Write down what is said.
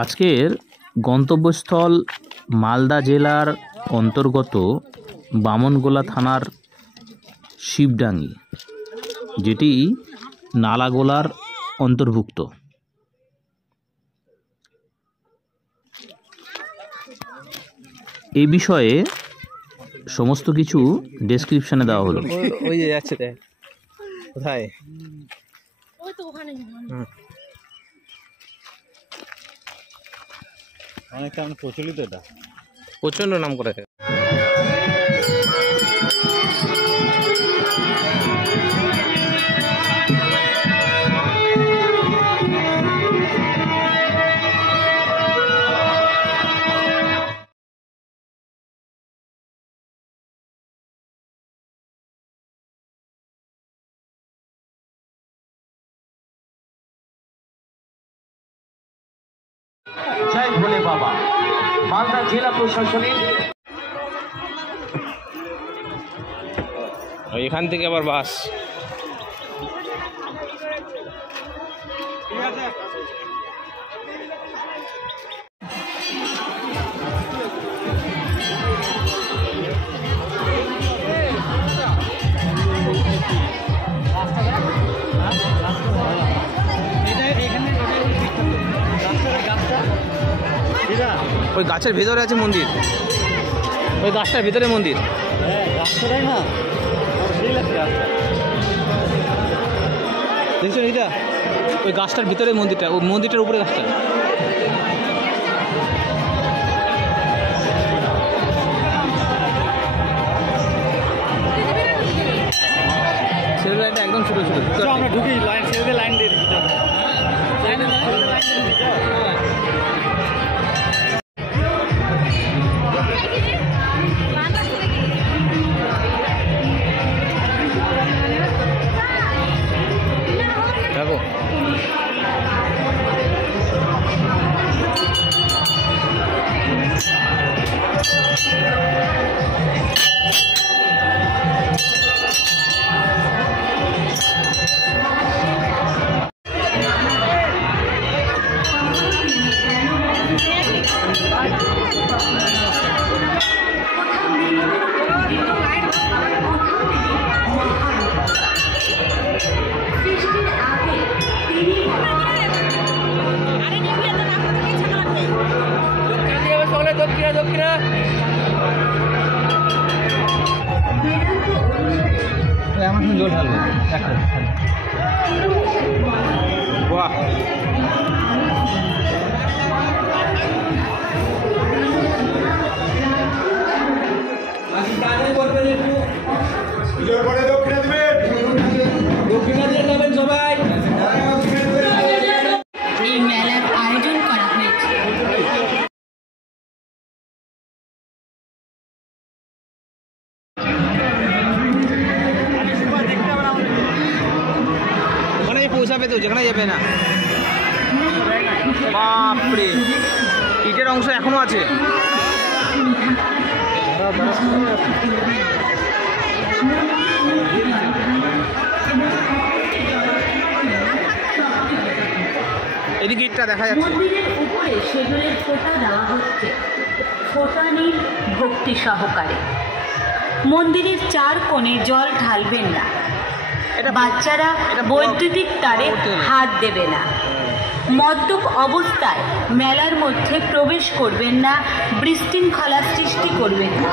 আজকের গন্তব্যস্থল মালদা জেলার অন্তর্গত বামনগোলা থানার শিবডাঙ্গি, যেটি নালাগোলার অন্তর্ভুক্ত। এই বিষয়ে সমস্ত কিছু ডেসক্রিপশনে দেওয়া হলো। ওই যে যাচ্ছে দেখ কোথায়, ওই তো ওখানে অনেকটা প্রচলিত, এটা প্রচণ্ড নাম করে। জয় ভোলে বাবা। মালদা জেলা প্রশাসনের এখান থেকে আবার বাস। ওই গাছের ভেতরে আছে মন্দির, ওই গাছটার ভেতরে মন্দির। দেখছো এইটা, ওই গাছটার ভিতরে মন্দিরটা, ওই মন্দিরটার উপরে গাছটা। সেলুন লাইনটা একদম ছোটো ছোটো। আমরা ঢুকি লাইন ছেড়ে লাইন দিয়ে দেখো আমার জল ঢালবে। বাহ, এই মেলার আয়োজন করা হয়েছে। ওখানে পৌঁছাবে তো, যেখানে যাবে না। বাপরে, ইটের অংশ এখনো আছে। এদিকে ইটটা দেখা যাচ্ছে। মন্দিরের উপরে সেগুলির ফোঁটা দেওয়া হচ্ছে, ফোঁটা নিন ভক্তি সহকারে। মন্দিরের চার কোণে জল ঢালবেন না, বাচ্চারা বৈদ্যুতিক তারে হাত দেবে না, মদ্যপ অবস্থায় মেলার মধ্যে প্রবেশ করবেন না, বিশৃঙ্খলা সৃষ্টি করবেন না।